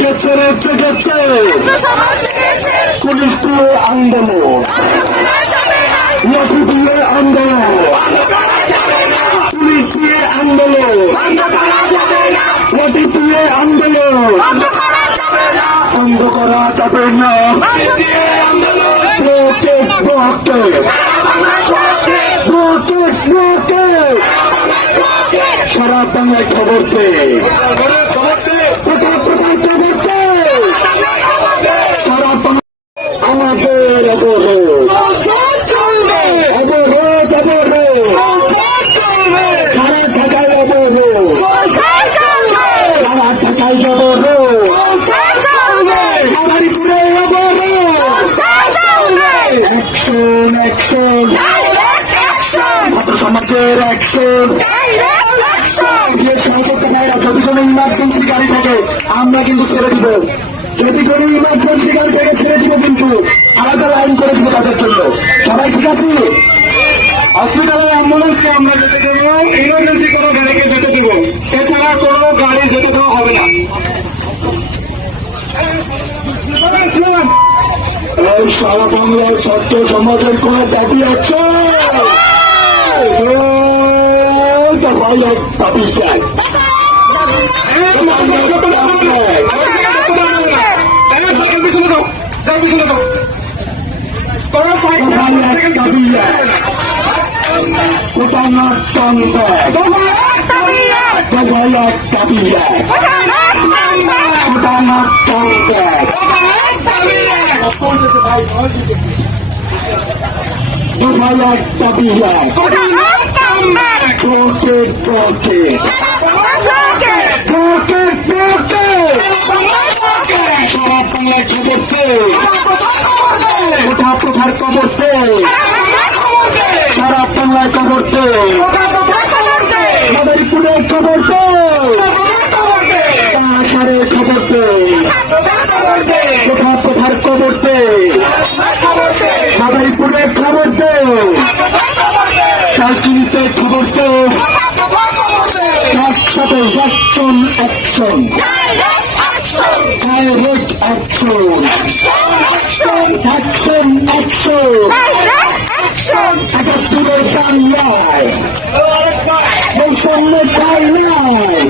জেগেছে রে জেগেছে পুলিশ দিয়ে আন্দোলন। লাঠি দিয়ে আন্দোলন। পুলিশ দিয়ে আন্দোলন। লাঠি দিয়ে আন্দোলন। বন্ধ করা যাবে না। সারা বাংলায় খবর দে অ্যাকশন অ্যাকশন ছাত্র সমাজের অ্যাকশন যদি কোনো ইমার্জেন্সি গাড়ি থাকে আমরা কিন্তু ছেড়ে দিব। যদি কোনো ইমার্জেন্সি গাড়ি থাকে ছেড়ে দিব কিন্তু। আলাদা লাইন করে দিব তাদের জন্য। সবাই ঠিক আছে? হসপিটালে অ্যাম্বুলেন্সকে আমরা যেতে দেবো ইমার্জেন্সি কোনো গাড়িকে যেতে দিব এছাড়া কোনো গাড়ি যেতে দেওয়া হবে না এই সারা বাংলার ছাত্র সমাজের কোন দাবি আছে? ভাই দাবি চাই ভাই এক দাবি কোথাও না চন্দ্র ভাই এক খবর action action direct action action action একাত্তরের বাংলায় বৈষম্য পাই নাই